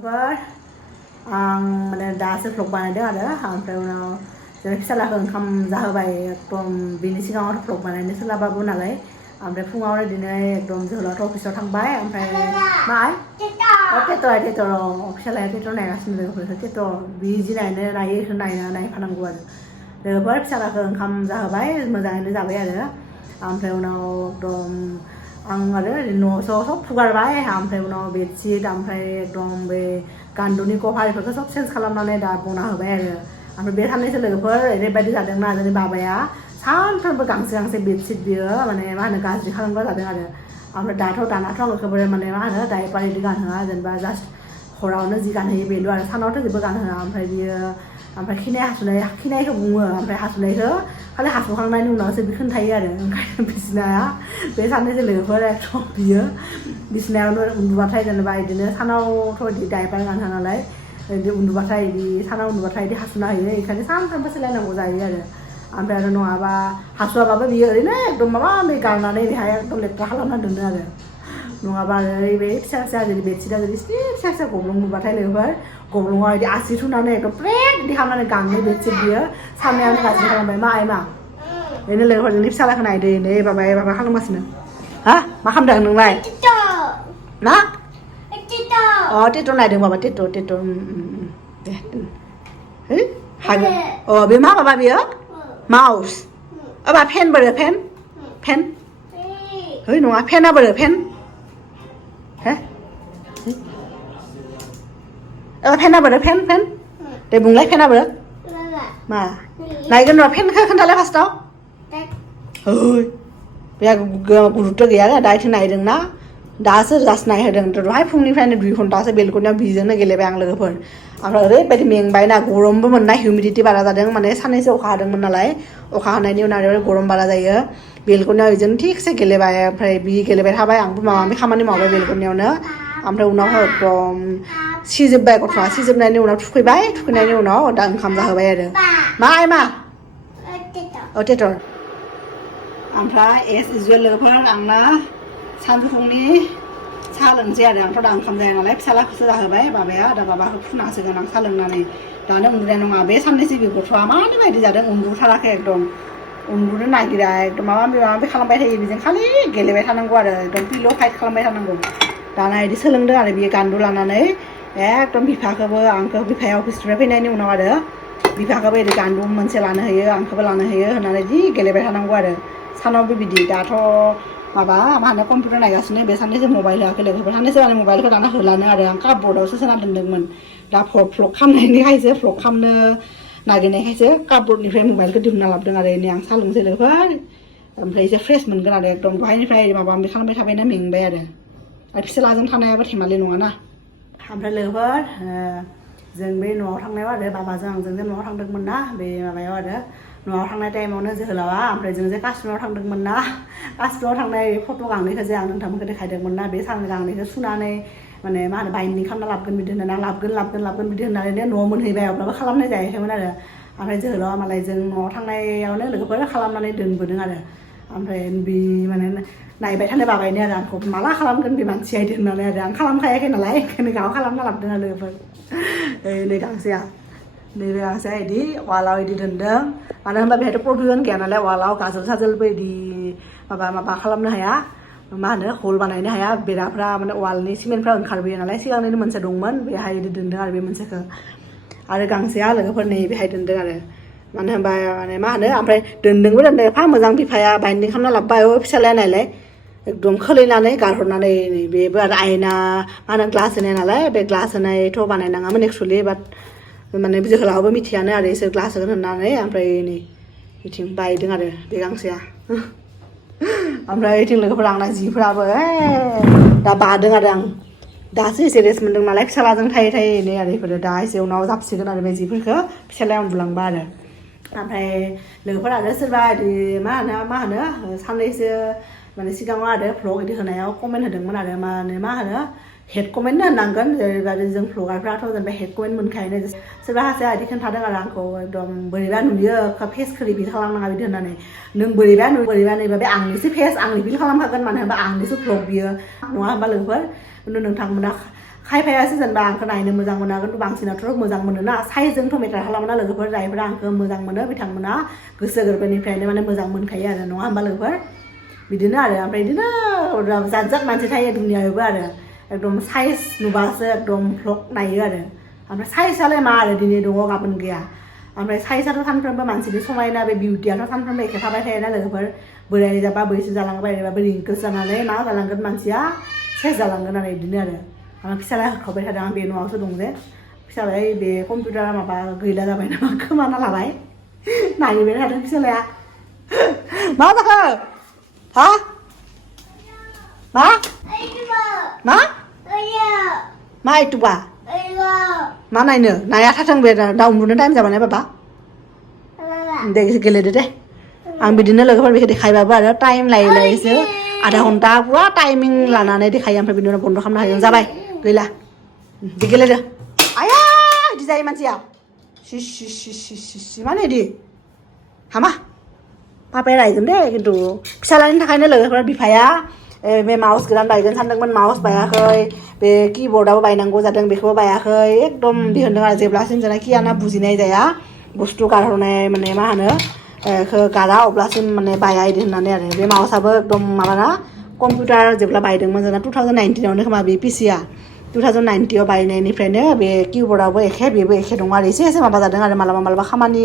लोगोफोर आं माने दासो भ्लग बानायदों आरो ओमफ्राय उनाव जेरै फिसालाखौ ओंखाम जाहोबाय एकदम बेनि सिगाङाव भ्लग बानायनो सोलाबाबो नालाय ओमफ्राय फुङावनो दिनै एकदम जोहोलावथ' अफिसाव थांबाय ओमफ्राय मा टेटर फिसालाया टेटर नायगासिनो लोगोफोर टेटर बि जि नायो बेखौ नायफानांगौ आरो लोगोफोर फिसालाखौ ओंखाम जाहोबाय मोजाङैनो जाबाय आरो ओमफ्राय उनाव एकदम आं आरो न' सब फुगारबाय ओमफ्राय उनाव बेडशिट ओमफ्राय एकदम बे गान्दुनि कभार बेफोरखौ सब चेन्ज खालामनानै दा बना होबाय आरो ओमफ्राय बे साननैसो लोगोफोर ओरैबायदि जादोंना जोंनि बाबाया सानफ्रोमबो गांसे बेडशिट बियो माने मा होनो गाज्रि खालामग्रा जादों आरो ओमफ्राय दानाथ' आं खबर माने मा होनो दायपार बिदि गानहोआ जेनेबा जास्ट हरावनो जि गानहोयो बेल' आरो सानावथ' जेबो गानहोआ ओमफ्राय बियो ओमफ्राय खिनायखौ बुङो ओमफ्राय हासुनायखौ खालि हासुखांनायनि उनावसो बे खोन्थायो आरो ओंखायनो बिसिनाया बे साननैसो लोगोफोर एकदम बियो बिसिनायावनो उन्दुबाथाय जेनेबा बिदिनो सानावथ' बिदि दायपार गानहोआ नालाय बिदि उन्दुबाथाय बिदि सानाव उन्दुबाथाय बिदि हासुना होयो बेखायनो सानफ्रोमबो सोलायनांगौ जायो आरो ओमफ्राय आरो नङाबा हासुवाबाबो बियो ओरैनो एकदम माबा गारनानै बेहाय एकदम लेथ्रा खालामना दोनो आरो नङाबा आरो बे फिसा फिसा जुदि बेडशिटआ जुदि फिसा फिसा गब्लं नुबाथाय लोगोफोर गब्लङाव बिदि आसि थुनानै एकदम प्लेट बिदि खालामनानै गांनै बेडशिट बियो साननायावनो गाज्रि खालामबाय मा बेनो लोगोफोर जोंनि फिसालाखौ नायदो नै माबा खालामगासिनो हा मा खालामदों नोंलाय मा टेट' नायदों बाबा टेट' दे है हागोन बे मा माबा बियो माउस बा फेन बोरो फेन है नङा फेना बोरो फेन हे फेना बोरो फेन दे बुंलाय फेना बोरो मा नायगोन र' फेनखौ खोन्थालाय फार्स्टआव है बेहा गुरुत्व गैया दा इथिं नायदोंना दासो जास्ट नायहोदों दहाय फुंनिफ्रायनो 2 घन्टासो बेलकनियाव बिजोंनो गेलेबाय आं लोगोफोर ओमफ्राय ओरैबायदि मेंबायना गरमबो मोननाय हिउमिडिटि बारा जादों माने साननैसो अखा हादोंमोन नालाय अखा हानायनि उनाव आरो गरम बारा जायो बेलकनियाव बिजों थिगसे गेलेबाय ओमफ्राय बि गेलेबाय थाबाय आंबो माबा माबि खामानि मावबाय बेलकनियावनो ओमफ्राय उनाव एकदम सिजोब्बाय गथ'आ सिजोबनायनि उनाव थुखैनायनि उनाव दा ओंखाम जाहोबाय आरो मा टेटर ओमफ्राय एस इउजुवेल लोगोफोर आंना सानजौफुनि साहा लोंसै आरो आंथ' दा ओंखाम जाया नालाय फिसालाखौसो जाहोबाय बाबाया दा बाबाखौ फुना होसिगोन आं साहा लोंनानै दानो उन्दुनाय नङा बे साननैसो बे गथ'आ मानो बायदि जादों उन्दुथाराखै एकदम उन्दुनो नागिरा एकदम माबा माबि खालामबाय थायो बेजों खालि गेलेबाय थानांगौ आरो एकदम पिल' फाइट खालामबाय थानांगौ दाना बिदि सोलोंदों आरो बियो गान्दु लानानै एकदम बिफाखौबो आंखौ बिफाया अफिसनिफ्राय फैनायनि उनाव आरो बिफाखौबो बिदि गान्दु मोनसे लानो होयो आंखौबो लानो होयो होननानै जि गेलेबाय थानांगौ आरो सानावबो बिदि दाथ' माबा मा होनो कम्पिउटार नायगासिनो बे साननैसो मबाइल होआखै लोगोफोर साननैसो माने मबाइलखौ दाना होलानो आरो आं कापबर्डआवसो सोना दोन्दोंमोन दा भ्लग खालामनायनिखायसो भ्लग खालामनो नागिरनायखायसो कापबर्डनिफ्राय मबाइलखौ दिहुनना लाबोदों आरो नै आं साहा लोंसै लोगोफोर ओमफ्राय एसे फ्रेस मोनगोन आरो एकदम दहायनिफ्राय माबा माबि खालामबाय थाबायना मेंबाय आरो फिसालाजों थानायाबो थेमालि नङाना ओमफ्राय लोगोफोर जों बे न'आव थांनायाव आरो बाबाजों आंजों जे न'आव थांदोंमोन ना बे माबायाव आरो न'आव थांनाय टाइमावनो जोहोलावा ओमफ्राय जों जे काश्मीराव थांदोंमोन ना काश्मीराव थांनाय फट' गांनैखौ जे आं नोंथांमोनखौ देखायदोंमोन ना बे गांनैखौ सुनानै माने मा होनो बाइन्डिं खालामना लाबोगोन बिदि होननानै लाबोगोन बिदि होननानै न'आव मोनहैबाय अब्लाबो खालामनाय जायाखैमोन आरो ओमफ्राय जोहोलावा मालाय जों न'आव थांनायावनो लोगोफोर खालामनानै दोनबोदों आरो ओमफ्राय बि माने नायबाय थानो बाबायनो आरो आंखौ माला खालामगोन बे मानसिया बिदि होननानै आरो आं खालामखायाखै नालाय ओंखायनो गाव खालामना लाबोदों आरो लोगोफोर नै गांसेया नैबे गांसेया बिदि वालाव बिदि दोनदों मानो होनबा बेहायथ' प्रभिजन गैया नालाय वालाव गाजोल साजोलबो बिदि माबा खालामनो हाया मा होनो हल बानायनो हाया बेराफ्रा माने वालनि सिमेन्टफ्रा ओंखारबोयो नालाय सिगांनिनो मोनसे दंमोन बेहाय बिदि दोनदों आरो बे मोनसेखौ आरो गांसेया लोगोफोर नै बेहाय दोनदों आरो मानो होनबा माने मा होनो ओमफ्राय दोनदोंबो एफा मोजां बिफाया बाइन्डिं खालामना लाबोबाय फिसालाया नायलाय एकदम खोलैनानै गारहरनानै बेबो आरो आयना मा होनो ग्लास होनाय नालाय बे ग्लास होनायथ' बानायनाङामोन एक्सुवेलि बाट माने जोहोलावाबो मिथियानो आरो इसोर ग्लास होगोन होननानै ओमफ्राय नै बिथिं बायदों आरो बे गांसेया ओमफ्राय बिथिं लोगोफोर आंना जिफोराबो दा बादों आरो आं दासो एसे रेस्ट मोनदों नालाय फिसालाजों थायै नै आरो बेफोरो दा एसे उनाव जाबसिगोन आरो बे जिफोरखौ फिसालाया उन्दुलांबा आरो ओमफ्राय लोगोफोर आरो सोरबा बिदि मा होनो साननैसो माने सिगाङाव आरो भ्लग बिदि होनायाव कमेन्ट होदोंमोन आरो माने मा होनो हेड कमेन्ट होननांगोन जेरैबायदि जों भ्लगारफ्राथ' जेनेबा हेड कमेन्ट मोनखायो सोरबा सासेया बिदि खोन्थादों आरो आंखौ एकदम बोरैबा नुयो फेसखौ रिभिल खालामनाङा बिदि होननानै नों बोरैबा नुयोबा बे आंनिसो फेस आं रिभिल खालामखागोन मानो होनबा आंनिसो भ्लग बियो नङा होनबा लोगोफोर नोंथांमोना खायफायासो जेनेबा आंखौ नायनो मोजां मोना खिन्थु बांसिनाथ' मोजां मोनोना साइजजोंथ' मेटार खालामोना लोगोफोर जायफोरा आंखौ मोजां मोनो बिथांमोना गोसो गोरबोनिफ्रायनो माने मोजां मोनखायो आरो नङा होमबा लोगोफोर बिदिनो आरो ओमफ्राय बिदिनो जात जात मानसि थायो दुनियायावबो आरो एकदम साइज नुबासो एकदम भ्लग नायो आरो ओमफ्राय साइजआलाय मा आरो दिनै दङ गाबोन गैया ओमफ्राय साइजआथ' सानफ्रोमबो मानसिनि समायना बे बिउटियाथ' सानफ्रोमबो एखे थाबाय थायोना लोगोफोर बोराय जाबा बैसो जालांबाय बायदिबा रिंकोस जानानै मा जालांगोन मानसिया सेस जालांगोन आरो बिदिनो आरो आं फिसालाया होखाबाय थादों आं बे न'आवसो दं जे फिसालाया बे कम्पिउटारा माबा गैला जाबाय नामा खोमाना लाबाय नायबाय थादों फिसालाया मा जाखो हा मा मा मा इटुबा मा नायनो नाया थाथों बे दा उन्दुनो टाइम जाबाय ना बाबा दे गेलेदो दे आं बिदिनो लोगोफोर बेखौ देखायबाबो आरो टाइम लायै लायैसो आधा घन्टा पुरा टाइमिं लानानै देखायो ओमफ्राय बिनि उनाव बन्द खालामनो हायो जाबाय गैला दे गेलेदो आया बिदि जायो मानसिया सि माने इदि हामा पापाया रायगोन दे खिन्थु फिसालानि थाखायनो लोगोफोर बिफाया बे माउस गोदान बायगोन सानदोंमोन माउस बायाखै बे किबर्डआबो बायनांगौ जादों बेखौबो बायाखै एकदम दिहुनदों आरो जेब्लासिम जेनाखि आंना बुजिनाय जाया बुस्थु गारहरनाय माने मा होनो गारा अब्लासिम माने बाया इदि होननानै आरो बे माउसआबो एकदम माबाना कम्पिउटार जेब्ला बायदोंमोन जोंना 2019आवनो खोमा बे पिसिआ 2019आव बायनायनिफ्रायनो बे किबर्डआबो एखे बेबो एखे दं आरो एसे माबा जादों आरो मालाबा खामानि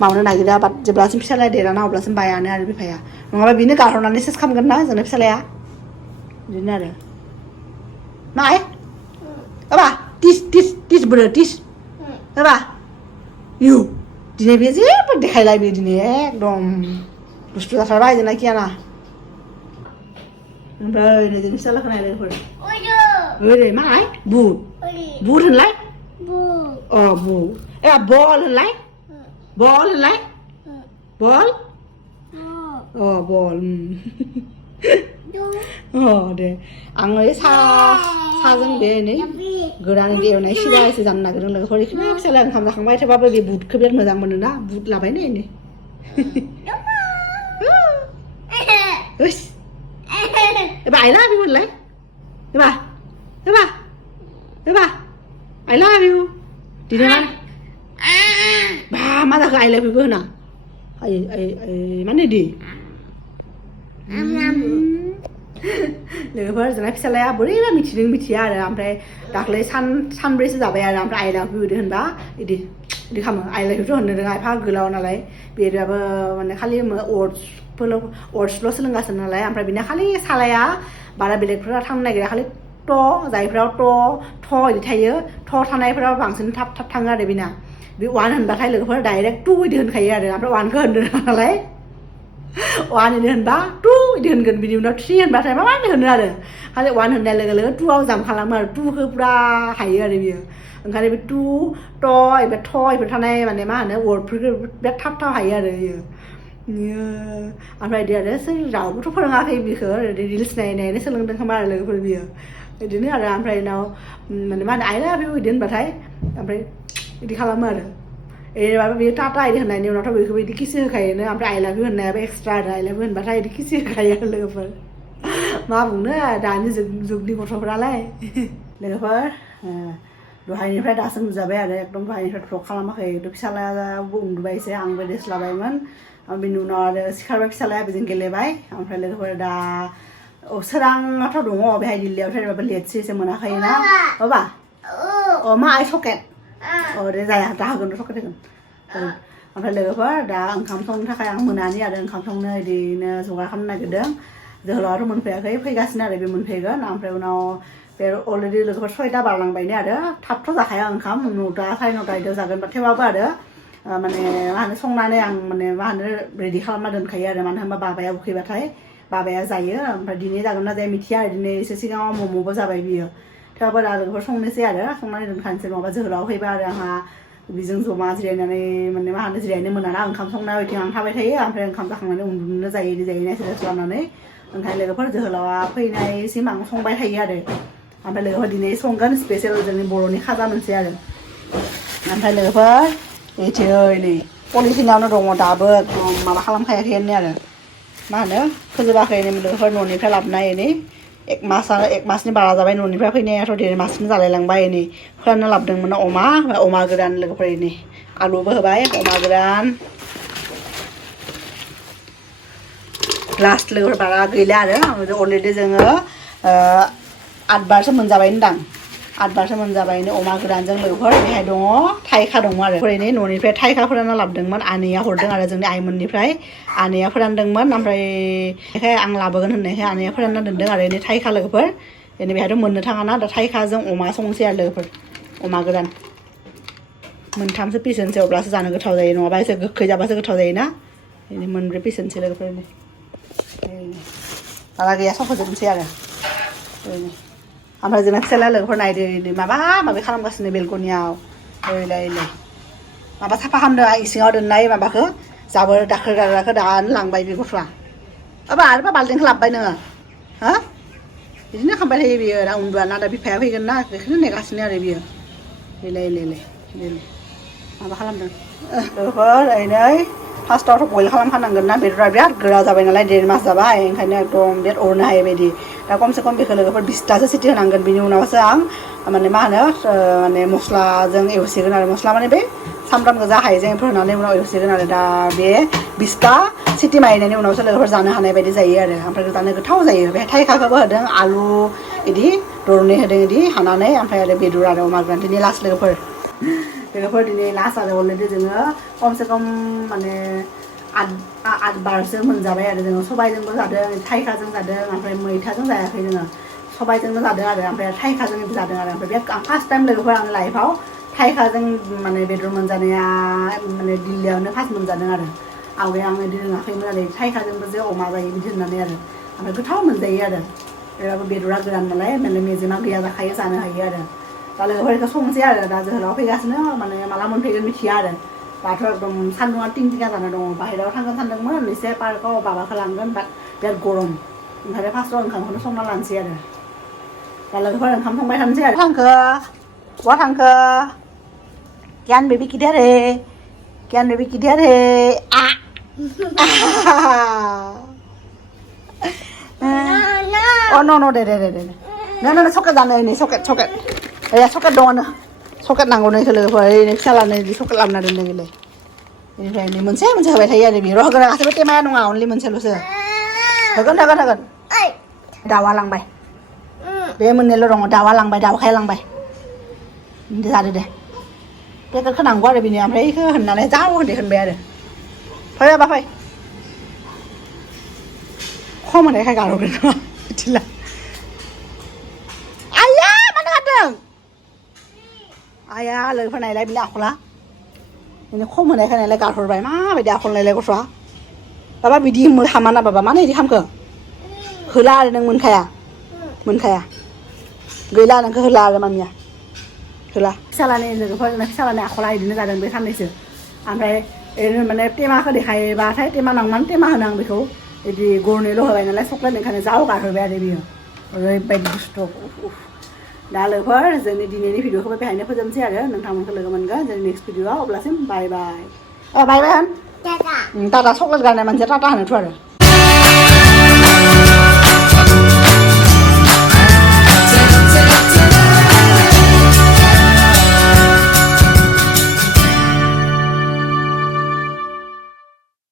मावनो नागिरा बाट जेब्लासिम फिसालाया देराना अब्लासिम बायानो आरो बिफाया नङाबा बेनो गारहरनानै सेस खालामगोन ना जोंना फिसालाया बिदिनो आरो माय बाबा टिस बोरो टिस बाबा इउ दिनै बे जेबो देखायला बे दिनै एकदम बुस्थु जाथारबाय जेनाखि आंना ओमफ्राय नै जोंनि फिसालाखौ नायलाय ओरै माय बुट होनलाय अ बुट बल होनलाय बल होनलाय बल अ बल अ दे आं ओइ साजों बे नै गोरान एवनाय सिरा एसे जानो नागिरदों लोगोफोर बेखौनो फिसाला ओंखाम जाखांबाय थेवबाबो बे बुटखौ बिराद मोजां मोनोना बुट लाबाय नै एबा I love you होनलाय एबा I love you दिनै मा मा जाखो I love you होना माने दि लोगोफोर जोंना फिसालाया बोरैबा मिथिदों मिथिया आरो ओमफ्राय दाख्लै सानब्रैसो जाबाय आरो ओमफ्राय I love you बिदि होनबा बिदि खालामो I love you होननो रोङा एफा गोलाव नालाय बेराबो माने खालि वर्डसल' सोलोंगासिनो नालाय ओमफ्राय बिना खालि सालाया बारा बेलेगफोरा थांनो नागिरा खालि जायफ्राव थ बिदि थायो थ थानायफोराव बांसिन थाब थाङो आरो बिना बे वान होनबाथाय लोगोफोर डाइरेक्ट टु बिदि होनखायो आरो ओमफ्राय वानखौ होननो रोङा नालाय वान बिदि होनबा टु बिदि होनगोन बिनि उनाव थ्रि होनबाथाय मा होनो आरो खालि वान होननाय लोगो लोगो टुआव जाम खालामो आरो टुखौ पुरा हायो आरो बियो ओंखायनो बे टु थ एबा थ बेफोर थानाय माने मा होनो वर्डफोरखौ बिराद थाब हायो आरो बियो ओमफ्राय बिदि आरो सोर रावबोथ' फोरोङाखै बिखौ रिल्स नायनानै सोलोंदों खोमा आरो लोगोफोर बियो बिदिनो आरो ओमफ्राय उनाव माने मा होनो I love you बिदि होनबाथाय ओमफ्राय बिदि खालामो आरो एबाबो बेयो टाटा इदि होननायनि उनावथ' बेखौ बिदि किसि होखायोनो ओमफ्राय I love you होननायाबो एक्सट्रा आरो I love you होनबाथाय बिदि किसि होखायो आरो लोगोफोर मा बुंनो दानि जुगनि गथ'फोरालाय लोगोफोर दहायनिफ्राय दासो नुजाबाय आरो एकदम दहायनिफ्राय भ्लग खालामाखै फिसालायाबो उन्दुबायसो आंबो रेस्ट लाबायमोन बिनि उनाव आरो सिखारबाय फिसालाया बेजों गेलेबाय ओमफ्राय लोगोफोर दा सोराङाथ' दङ बेहाय दिल्लीयाव थायोबाबो लेटसो एसे मोनाखैना बाबा मा सकेट दे जाया दा होगोन सकेट होगोन ओमफ्राय लोगोफोर दा ओंखाम संनो थाखाय आं मोनानि आरो ओंखाम संनो बिदिनो जगार खालामनो नागिरदों जोहोलावाथ' मोनफैयाखै फैगासिनो आरो बे मोनफैगोन ओमफ्राय उनाव बे अलरेडि लोगोफोर 6टा बारलांबायनो आरो थाबथ' जाखाया ओंखाम 9टा 9:30 बिदियाव जागोन थेवबाबो आरो माने मा होनो संनानै आं माने मा होनो रेडि खालामना दोनखायो आरो मानो होनबा बाबाया उखैबाथाय बाबाया जायो ओमफ्राय दिनै जागोन ना जाया मिथिया दिनै एसे सिगाङाव मम'बो जाबाय बियो थेवबाबो लोगोफोर संनोसै आरो संनानै दोनखानोसै नङाबा जोहोलाव फैबा आरो आंहा बेजों जमा जिरायनानै माने मा होनो जिरायनो मोनाना ओंखाम संनायाव बिथिं आं थाबाय थायो ओमफ्राय ओंखाम जाखांनानै उन्दुनो जायो रेस्ट लानानै ओंखायनो लोगोफोर जोहोलावा फैनायसिम आं संबाय थायो आरो ओमफ्राय लोगोफोर दिनै संगोन स्पेसियेल जोंनि बर'नि खाजा मोनसे आरो ओमफ्राय लोगोफोर नै पलिथिनावनो दङ दाबो एकदम माबा खालामखायाखैनो आरो मा होनो फोजोबाखै लोगोफोर न'निफ्राय लाबोनाय नै 1 मासनि बारा जाबाय न'निफ्राय फैनायाथ' 1.5 मासनि जालायलांबाय नै फोरानना लाबोदोंमोन अमा गोरान लोगोफोर नै आलुबो होबाय अमा गोरान लास्ट लोगोफोर बारा गैला आरो अलरेडि जोङो 8 बारसो मोनजाबाय होनदां 8 बारसो मोनजाबायनो अमा गोरानजों लोगोफोर बेहाय दङ थाइखा दङ आरो ओरैनो न'निफ्राय थाइखा फोरानना लाबोदोंमोन आनैया हरदों आरो जोंनि आइमोननिफ्राय आनैया फोरानदोंमोन ओमफ्राय बेखाय आं लाबोगोन होननायखाय आनैया फोरानना दोनदों आरो बेनि थाइखा लोगोफोर बेनि बेहायथ' मोननो थाङाना दा थाइखाजों अमा संसै आरो लोगोफोर अमा गोरान मोनथामसो पिस होनसै अब्लासो जानो गोथाव जायो नङाबा एसे गोखै जाबासो गोथाव जायोना बेनि मोनब्रै पिस होनसै लोगोफोर बारा गैया सफोजोबनोसै आरो ओमफ्राय जोंना फिसाला लोगोफोर नायदो माबा माबि खालामगासिनो बेलकनियाव ओइलाय माबा साफा खालामदों इसिङाव दोननाय माबाखौ जाबोर दाखोर गारग्राखौ दानो लांबाय बे गथ'आ आरोबा बाल्थिंखौ लाबोबाय नोङो हा बिदिनो खालामबाय थायो बियो दा उन्दुआ ना दा बिफाया फैगोन ना बेखौनो नेगासिनो आरो बियो माबा खालामदों लोगोफोर ओरै फार्स्टआवथ' बयल खालामखानांगोन ना बेदरा बिराद गोरा जाबाय नालाय 1.5 मास जाबाय ओंखायनो एकदम बिराद अरनो हायै बायदि दा खमसे खम बेखौ लोगोफोर 20तासो सिटि होनांगोन बिनि उनावसो आं माने मा होनो माने मस्लाजों एवसिगोन आरो मस्ला माने बे सामब्राम गोजा हाइजेंफोर होनानै उनाव एवसिगोन आरो दा बे 20ता सिटि मारिनायनि उनावसो लोगोफोर जानो हानाय बायदि जायो आरो ओमफ्राय जानो गोथाव जायो बे थाइखाखौबो होदों आलु इदि दरनै होदों इदि हानानै ओमफ्राय आरो बेदर आरो अमा गोरान दिनै लास्ट लोगोफोर दिनै लास्ट आरो अलरेडि जोङो खमसे खम माने 8 बारसो मोनजाबाय आरो जोङो सबाइजोंबो जादों थाइखाजों जादों ओमफ्राय मैथाजों जायाखै जोङो सबाइजोंबो जादों आरो ओमफ्राय थाइखाजों जादों आरो ओमफ्राय बे फार्स्ट टाइम लोगोफोर आं लाइफआव थाइखाजों माने बेदर मोनजानाया माने दिल्लीयावनो फार्स्ट मोनजादों आरो आवगाय आं बिदि रोङाखैमोन आरो थाइखाजोंबो जे अमा जायो बिदि होननानै आरो ओमफ्राय गोथाव मोनजायो आरो बेराबो बेदरा गोरान नालाय माने मेजेमा गैया जाखायो जानो हायो आरो दा लोगोफोरखौ संसै आरो दा जोहोलाव फैगासिनो माने माला मोनफैगोन मिथिया आरो दाथ' एकदम सान्दुङा टिंटिंगा जाना दङ बाहेरायाव थांगोन सानदोंमोन एसे पार्कआव बाबाखौ लांगोन बाट बिराद गरम ओंखायनो फार्स्टआव ओंखामखौनो संना लानोसै आरो दा लोगोफोर ओंखाम संबाय थानोसै आरो बहा थांखो ज्ञान बेबी किधर है ज्ञान बेबी किधर है no दे no सकेट जानो नै सकेट सकेट दङ सकेट नांगौ नै लोगोफोर ओरैनो फिसालानो बिदि सकेट लाबोना दोनदों बेलाय बेनिफ्राय नै मोनसे होबाय थायो आरो बियो होगोन गासैबो टेमाया नङा अनलि मोनसेल'सो होगोन दाउआ लांबाय बे मोननैल' दङ दाउआ लांबाय दाउखाया लांबाय जादो दे पेकेटखौ नांगौ आरो बिनो ओमफ्राय बेखौ होननानै जाव होनबाय आरो फै बाबा फै खम होनायखाय गारहरगोन बिदिला आइया मानो गारदों आइया लोगोफोर नायलाय बिनि आखला बिनो खम होनायखाय नायलाय गारहरबाय माबायदि आखल नायलाय गथ'आ बाबा बिदि हामा ना बाबा मानो बिदि खालामखो होला आरो नों मोनखाया गैला नोंखौ होला आरो मामिया होला फिसालानि लोगोफोर फिसालानि आखला बिदिनो जादों बे साननैसो ओमफ्राय ओरैनो माने टेमाखौ देखायोबाथाय टेमा नांनानै टेमा होनो आं बेखौ बिदि गरनैल' होबाय नालाय चक्लेट ओंखायनो जाव गारहरबाय आरो बियो ओरैबायदि दुस्थ' दा लोगोफोर जोंनि दिनैनि भिडिअखौबो बेहायनो फोजोबनोसै आरो नोंथांमोनखौ लोगो मोनगोन जोंनि नेक्स्ट भिडिअआव अब्लासिम बाय होन टाटा चक्लेट गारनाय मानसिया टाटा होनोथ' आरो